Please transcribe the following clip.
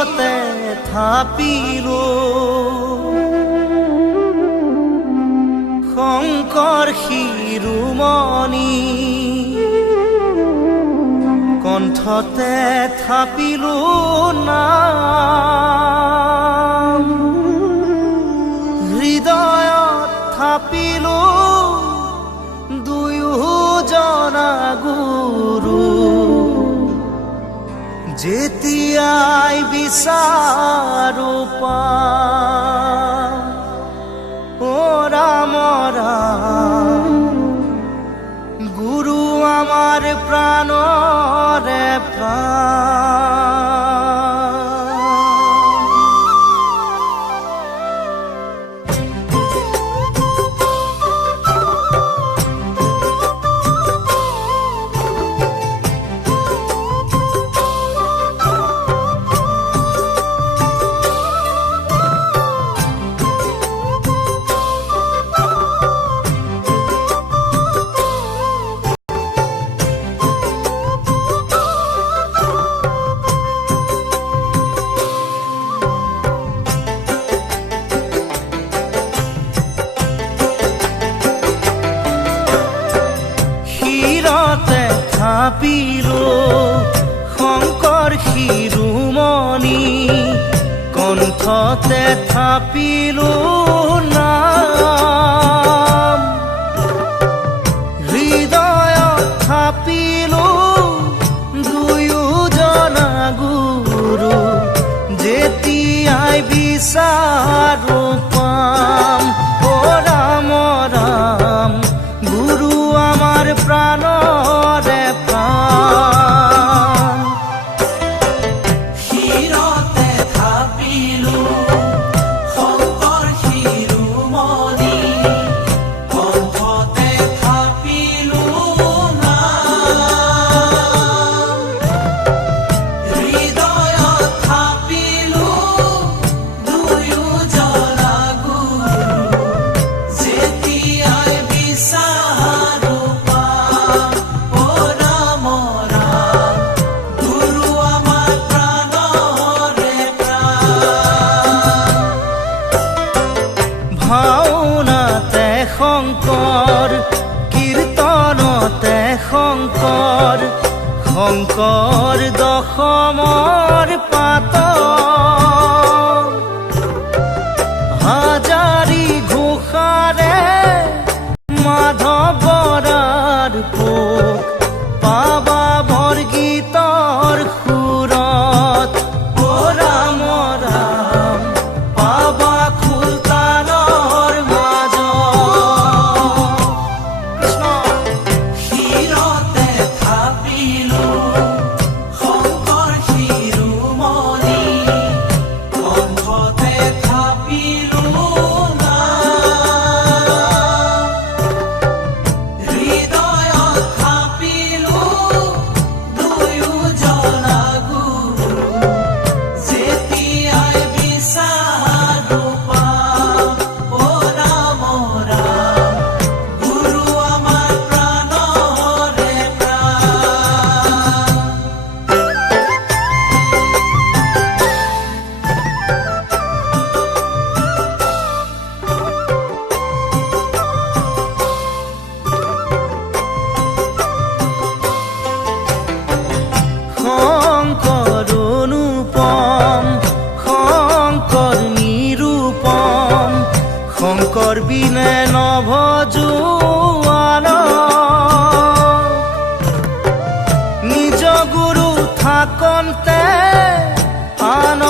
শিৰতে থাপিলো শংকৰ শিৰোমণি কণ্ঠতে থাপিলো নাম হৃদয়ত থাপিলো দুয়োজনা গুৰু যেতিয়াই বিচাৰো পাম ও ৰাম ৰাম গুৰু আমাৰ প্ৰাণৰে প্ৰাণ থাপিলো শংকৰ শিৰোমণি কণ্ঠতে থাপিলো নাম হৃদয়ত থাপিলো দুয়োজনা গুৰু যেতিয়াই বিচাৰো পাম ও ৰাম ৰাম গুৰু আমাৰ প্ৰাণৰে ভাওনাতে শংকৰ কীৰ্তনতে শংকৰ শংকৰ দশমৰ পাত হাজাৰী ঘোষাৰে মাধৱৰাৰ পোক পাবা বৰগীতৰ সুৰত ও ৰাম ৰাম পাবা শংকৰ বিনে নভজোৱান নিজ গুৰু থাকন্তে আন